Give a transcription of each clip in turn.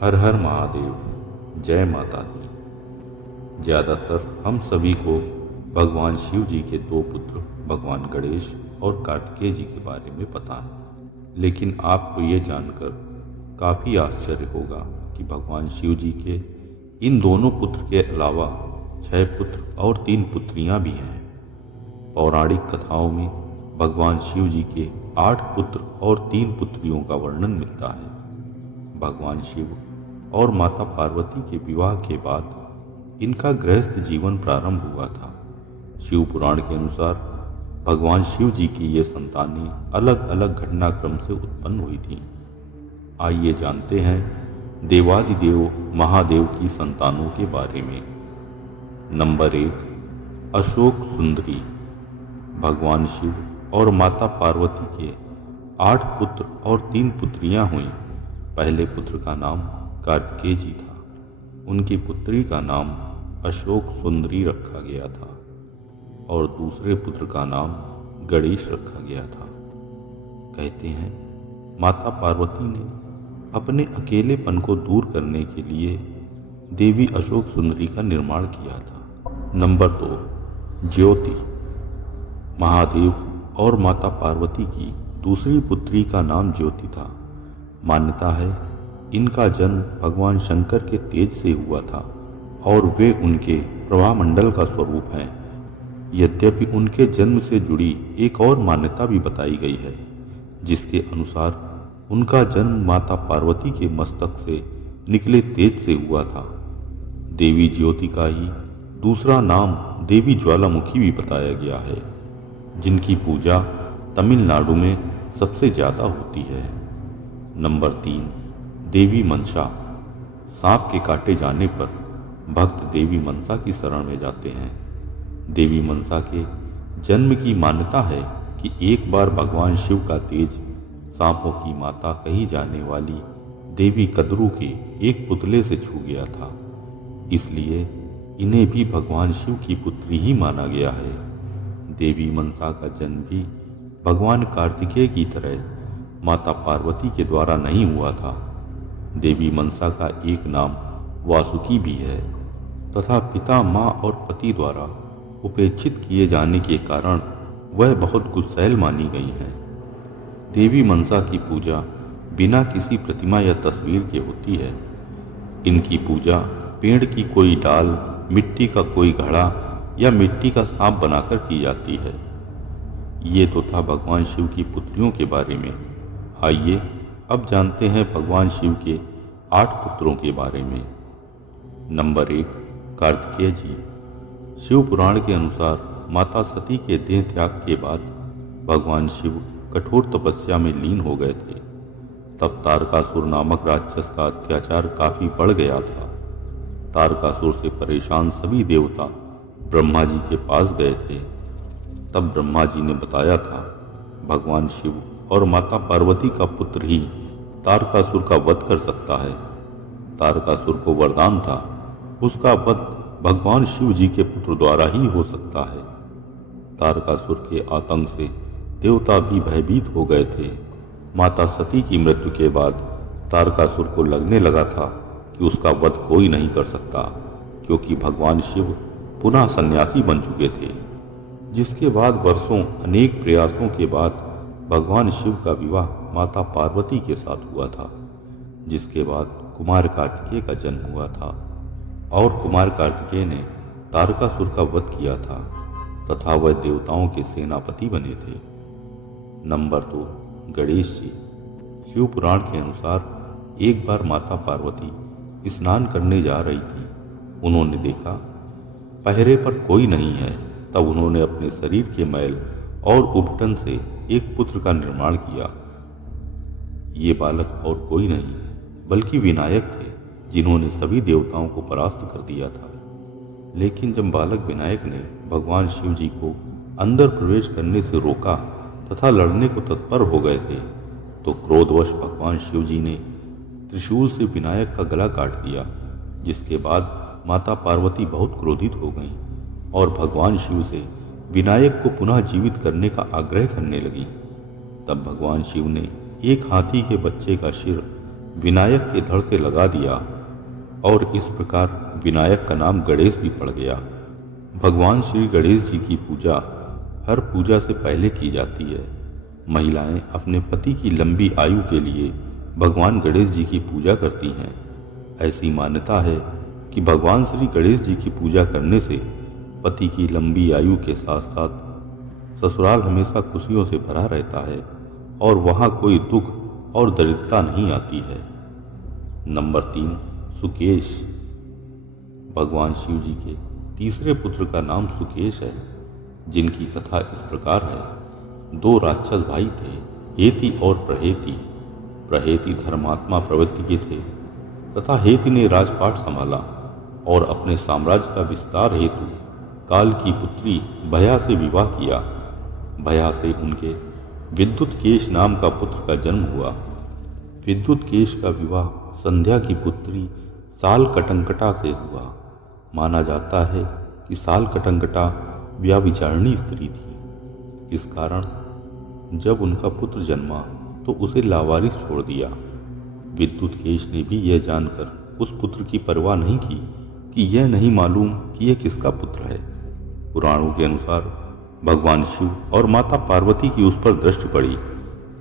हर हर महादेव, जय माता दी। ज़्यादातर हम सभी को भगवान शिव जी के दो पुत्र भगवान गणेश और कार्तिकेय जी के बारे में पता है, लेकिन आपको ये जानकर काफ़ी आश्चर्य होगा कि भगवान शिव जी के इन दोनों पुत्र के अलावा 6 पुत्र और 3 पुत्रियां भी हैं। पौराणिक कथाओं में भगवान शिव जी के 8 पुत्र और 3 पुत्रियों का वर्णन मिलता है। भगवान शिव और माता पार्वती के विवाह के बाद इनका गृहस्थ जीवन प्रारंभ हुआ था। शिव पुराण के अनुसार भगवान शिव जी की ये संतानें अलग अलग घटनाक्रम से उत्पन्न हुई थीं। आइए जानते हैं देवादिदेव महादेव की संतानों के बारे में। नंबर 1, अशोक सुंदरी। भगवान शिव और माता पार्वती के 8 पुत्र और 3 पुत्रियां हुईं। पहले पुत्र का नाम कार्तिकेय जी था। उनकी पुत्री का नाम अशोक सुंदरी रखा गया था और दूसरे पुत्र का नाम गणेश रखा गया था। कहते हैं माता पार्वती ने अपने अकेलेपन को दूर करने के लिए देवी अशोक सुंदरी का निर्माण किया था। नंबर 2, ज्योति। महादेव और माता पार्वती की दूसरी पुत्री का नाम ज्योति था। मान्यता है इनका जन्म भगवान शंकर के तेज से हुआ था और वे उनके प्रभामंडल का स्वरूप हैं। यद्यपि उनके जन्म से जुड़ी एक और मान्यता भी बताई गई है, जिसके अनुसार उनका जन्म माता पार्वती के मस्तक से निकले तेज से हुआ था। देवी ज्योति का ही दूसरा नाम देवी ज्वालामुखी भी बताया गया है, जिनकी पूजा तमिलनाडु में सबसे ज़्यादा होती है। नंबर 3, देवी मनसा। सांप के काटे जाने पर भक्त देवी मनसा की शरण में जाते हैं। देवी मनसा के जन्म की मान्यता है कि एक बार भगवान शिव का तेज सांपों की माता कही जाने वाली देवी कद्रू के एक पुतले से छू गया था, इसलिए इन्हें भी भगवान शिव की पुत्री ही माना गया है। देवी मनसा का जन्म भी भगवान कार्तिकेय की तरह माता पार्वती के द्वारा नहीं हुआ था। देवी मनसा का एक नाम वासुकी भी है तथा पिता, माँ और पति द्वारा उपेक्षित किए जाने के कारण वह बहुत गुस्सैल मानी गई हैं। देवी मनसा की पूजा बिना किसी प्रतिमा या तस्वीर के होती है। इनकी पूजा पेड़ की कोई डाल, मिट्टी का कोई घड़ा या मिट्टी का सांप बनाकर की जाती है। ये तो था भगवान शिव की पुत्रियों के बारे में। आइए अब जानते हैं भगवान शिव के 8 पुत्रों के बारे में। नंबर 1, कार्तिकेय जी। शिव पुराण के अनुसार माता सती के देह त्याग के बाद भगवान शिव कठोर तपस्या में लीन हो गए थे। तब तारकासुर नामक राक्षस का अत्याचार काफी बढ़ गया था। तारकासुर से परेशान सभी देवता ब्रह्मा जी के पास गए थे। तब ब्रह्मा जी ने बताया था भगवान शिव और माता पार्वती का पुत्र ही तारकासुर का वध कर सकता है। तारकासुर को वरदान था उसका वध भगवान शिव जी के पुत्र द्वारा ही हो सकता है। तारकासुर के आतंक से देवता भी भयभीत हो गए थे। माता सती की मृत्यु के बाद तारकासुर को लगने लगा था कि उसका वध कोई नहीं कर सकता, क्योंकि भगवान शिव पुनः सन्यासी बन चुके थे। जिसके बाद वर्षों अनेक प्रयासों के बाद भगवान शिव का विवाह माता पार्वती के साथ हुआ था, जिसके बाद कुमार कार्तिकेय का जन्म हुआ था और कुमार कार्तिकेय ने तारकासुर का वध किया था तथा वह देवताओं के सेनापति बने थे। नंबर 2, गणेश जी। शिव पुराण के अनुसार एक बार माता पार्वती स्नान करने जा रही थी। उन्होंने देखा पहरे पर कोई नहीं है। तब उन्होंने अपने शरीर के मैल और उबटन से एक पुत्र का निर्माण किया। ये बालक और कोई नहीं बल्कि विनायक थे, जिन्होंने सभी देवताओं को परास्त कर दिया था। लेकिन जब बालक विनायक ने भगवान शिव जी को अंदर प्रवेश करने से रोका तथा लड़ने को तत्पर हो गए थे, तो क्रोधवश भगवान शिव जी ने त्रिशूल से विनायक का गला काट दिया। जिसके बाद माता पार्वती बहुत क्रोधित हो गईं और भगवान शिव से विनायक को पुनः जीवित करने का आग्रह करने लगी। तब भगवान शिव ने एक हाथी के बच्चे का सिर विनायक के धड़ से लगा दिया और इस प्रकार विनायक का नाम गणेश भी पड़ गया। भगवान श्री गणेश जी की पूजा हर पूजा से पहले की जाती है। महिलाएं अपने पति की लंबी आयु के लिए भगवान गणेश जी की पूजा करती हैं। ऐसी मान्यता है कि भगवान श्री गणेश जी की पूजा करने से पति की लंबी आयु के साथ साथ ससुराल हमेशा खुशियों से भरा रहता है और वहाँ कोई दुख और दरिद्रता नहीं आती है। नंबर 3, सुकेश। भगवान शिव जी के तीसरे पुत्र का नाम सुकेश है, जिनकी कथा इस प्रकार है। 2 राक्षस भाई थे, हेति और प्रहेति। प्रहेति धर्मात्मा प्रवृत्ति के थे तथा हेति ने राजपाट संभाला और अपने साम्राज्य का विस्तार हेतु काल की पुत्री भया से विवाह किया। भया से उनके विद्युत केश नाम का पुत्र का जन्म हुआ। विद्युत केश का विवाह संध्या की पुत्री साल कटंकटा से हुआ। माना जाता है कि साल कटंकटा व्याभिचारिणी स्त्री थी। इस कारण जब उनका पुत्र जन्मा तो उसे लावारिस छोड़ दिया। विद्युत केश ने भी यह जानकर उस पुत्र की परवाह नहीं की कि यह नहीं मालूम कि यह किसका पुत्र है। पुराणों के अनुसार भगवान शिव और माता पार्वती की उस पर दृष्टि पड़ी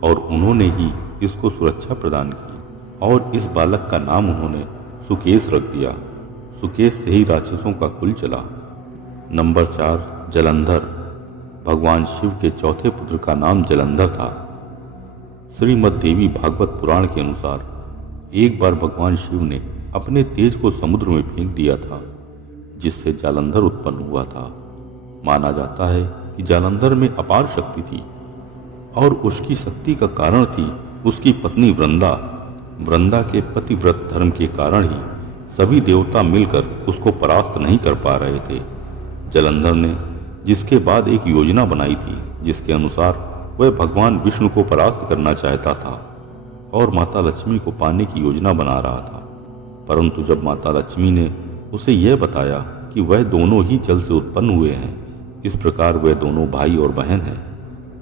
और उन्होंने ही इसको सुरक्षा प्रदान की और इस बालक का नाम उन्होंने सुकेश रख दिया। सुकेश से ही राक्षसों का कुल चला। नंबर 4, जलंधर। भगवान शिव के चौथे पुत्र का नाम जलंधर था। श्रीमद् देवी भागवत पुराण के अनुसार एक बार भगवान शिव ने अपने तेज को समुद्र में फेंक दिया था, जिससे जालंधर उत्पन्न हुआ था। माना जाता है कि जालंधर में अपार शक्ति थी और उसकी शक्ति का कारण थी उसकी पत्नी वृंदा। वृंदा के पतिव्रत धर्म के कारण ही सभी देवता मिलकर उसको परास्त नहीं कर पा रहे थे। जलंधर ने जिसके बाद एक योजना बनाई थी, जिसके अनुसार वह भगवान विष्णु को परास्त करना चाहता था और माता लक्ष्मी को पाने की योजना बना रहा था। परंतु जब माता लक्ष्मी ने उसे यह बताया कि वह दोनों ही जल से उत्पन्न हुए हैं, इस प्रकार वह दोनों भाई और बहन हैं,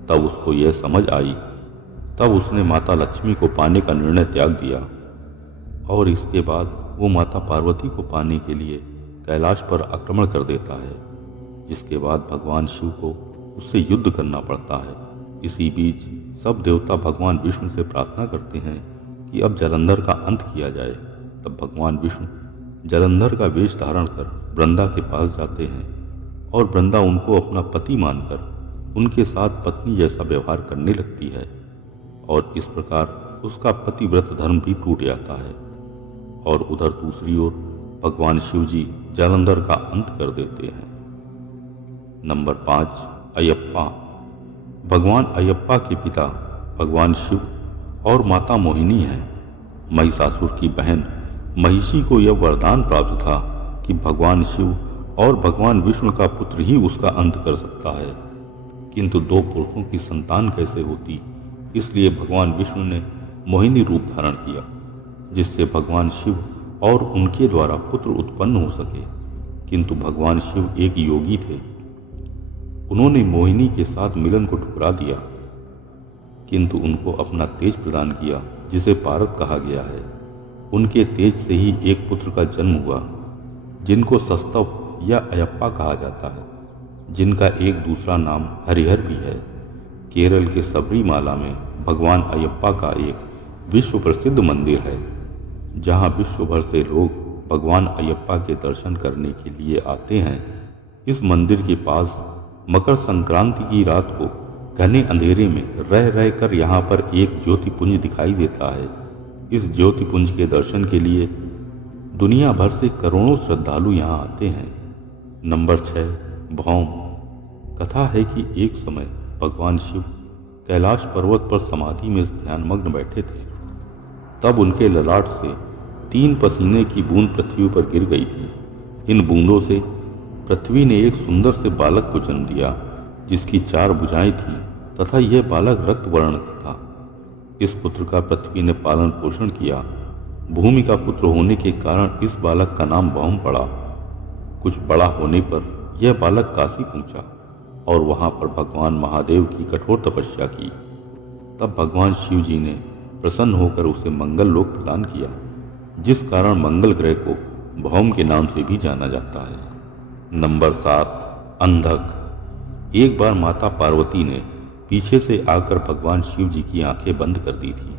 तब उसको यह समझ आई। तब उसने माता लक्ष्मी को पाने का निर्णय त्याग दिया और इसके बाद वो माता पार्वती को पाने के लिए कैलाश पर आक्रमण कर देता है, जिसके बाद भगवान शिव को उससे युद्ध करना पड़ता है। इसी बीच सब देवता भगवान विष्णु से प्रार्थना करते हैं कि अब जलंधर का अंत किया जाए। तब भगवान विष्णु जलंधर का वेश धारण कर वृंदा के पास जाते हैं और वृंदा उनको अपना पति मानकर उनके साथ पत्नी जैसा व्यवहार करने लगती है और इस प्रकार उसका पतिव्रत धर्म भी टूट जाता है। और उधर दूसरी ओर भगवान शिव जी जालंधर का अंत कर देते हैं। नंबर 5, अयप्पा। भगवान अयप्पा के पिता भगवान शिव और माता मोहिनी हैं। महिषासुर की बहन महिषी को यह वरदान प्राप्त था कि भगवान शिव और भगवान विष्णु का पुत्र ही उसका अंत कर सकता है, किंतु 2 पुरुषों की संतान कैसे होती, इसलिए भगवान विष्णु ने मोहिनी रूप धारण किया, जिससे भगवान शिव और उनके द्वारा पुत्र उत्पन्न हो सके। किंतु भगवान शिव एक योगी थे। उन्होंने मोहिनी के साथ मिलन को ठुकरा दिया, किंतु उनको अपना तेज प्रदान किया, जिसे पारद कहा गया है। उनके तेज से ही एक पुत्र का जन्म हुआ, जिनको सस्तव या अयप्पा कहा जाता है, जिनका एक दूसरा नाम हरिहर भी है। केरल के सबरीमाला में भगवान अयप्पा का एक विश्व प्रसिद्ध मंदिर है, जहां विश्व भर से लोग भगवान अयप्पा के दर्शन करने के लिए आते हैं। इस मंदिर के पास मकर संक्रांति की रात को घने अंधेरे में रह रहकर यहाँ पर एक ज्योतिपुंज दिखाई देता है। इस ज्योतिपुंज के दर्शन के लिए दुनिया भर से करोड़ों श्रद्धालु यहाँ आते हैं। नंबर 6, भौम। कथा है कि एक समय भगवान शिव कैलाश पर्वत पर समाधि में ध्यानमग्न बैठे थे। तब उनके ललाट से 3 पसीने की बूंद पृथ्वी पर गिर गई थी। इन बूंदों से पृथ्वी ने एक सुंदर से बालक को जन्म दिया, जिसकी 4 भुजाएं थीं तथा यह बालक रक्त वर्ण का था। इस पुत्र का पृथ्वी ने पालन पोषण किया। भूमि का पुत्र होने के कारण इस बालक का नाम भौम पड़ा। कुछ बड़ा होने पर यह बालक काशी पहुंचा और वहां पर भगवान महादेव की कठोर तपस्या की। तब भगवान शिव जी ने प्रसन्न होकर उसे मंगल लोक प्रदान किया, जिस कारण मंगल ग्रह को भौम के नाम से भी जाना जाता है। नंबर 7, अंधक। एक बार माता पार्वती ने पीछे से आकर भगवान शिव जी की आंखें बंद कर दी थी,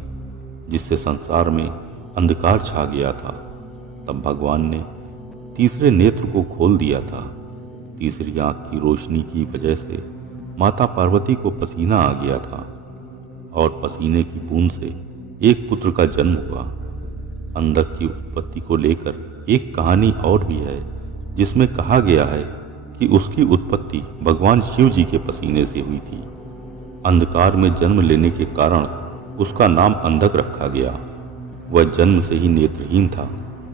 जिससे संसार में अंधकार छा गया था। तब भगवान ने तीसरे नेत्र को खोल दिया था। तीसरी आंख की रोशनी की वजह से माता पार्वती को पसीना आ गया था और पसीने की बूंद से एक पुत्र का जन्म हुआ। अंधक की उत्पत्ति को लेकर एक कहानी और भी है, जिसमें कहा गया है कि उसकी उत्पत्ति भगवान शिव जी के पसीने से हुई थी। अंधकार में जन्म लेने के कारण उसका नाम अंधक रखा गया। वह जन्म से ही नेत्रहीन था।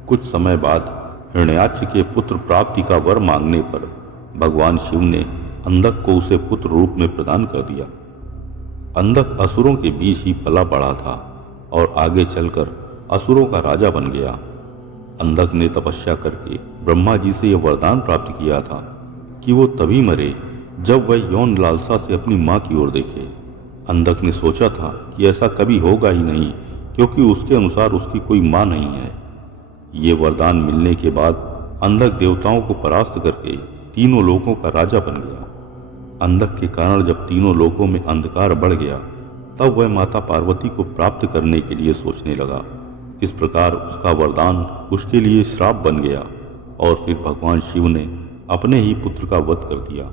कुछ समय बाद हिरण्याक्ष के पुत्र प्राप्ति का वर मांगने पर भगवान शिव ने अंधक को उसे पुत्र रूप में प्रदान कर दिया। अंधक असुरों के बीच ही पला बड़ा था और आगे चलकर असुरों का राजा बन गया। अंधक ने तपस्या करके ब्रह्मा जी से यह वरदान प्राप्त किया था कि वो तभी मरे जब वह यौन लालसा से अपनी मां की ओर देखे। अंधक ने सोचा था कि ऐसा कभी होगा ही नहीं, क्योंकि उसके अनुसार उसकी कोई मां नहीं है। ये वरदान मिलने के बाद अंधक देवताओं को परास्त करके तीनों लोकों का राजा बन गया। अंधक के कारण जब तीनों लोकों में अंधकार बढ़ गया, तब वह माता पार्वती को प्राप्त करने के लिए सोचने लगा। इस प्रकार उसका वरदान उसके लिए श्राप बन गया और फिर भगवान शिव ने अपने ही पुत्र का वध कर दिया।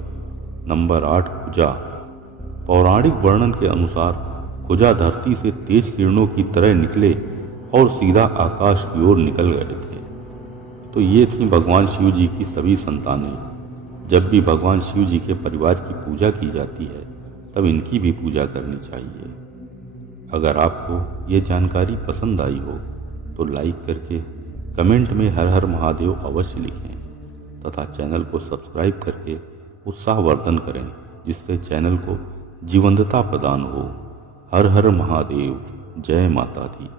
नंबर 8, कुजा। पौराणिक वर्णन के अनुसार कुजा धरती से तेज किरणों की तरह निकले और सीधा आकाश की ओर निकल गए थे। तो ये थी भगवान शिव जी की सभी संतानें। जब भी भगवान शिव जी के परिवार की पूजा की जाती है, तब इनकी भी पूजा करनी चाहिए। अगर आपको ये जानकारी पसंद आई हो तो लाइक करके कमेंट में हर हर महादेव अवश्य लिखें तथा चैनल को सब्सक्राइब करके उत्साहवर्धन करें, जिससे चैनल को जीवंतता प्रदान हो। हर हर महादेव। जय माता दी।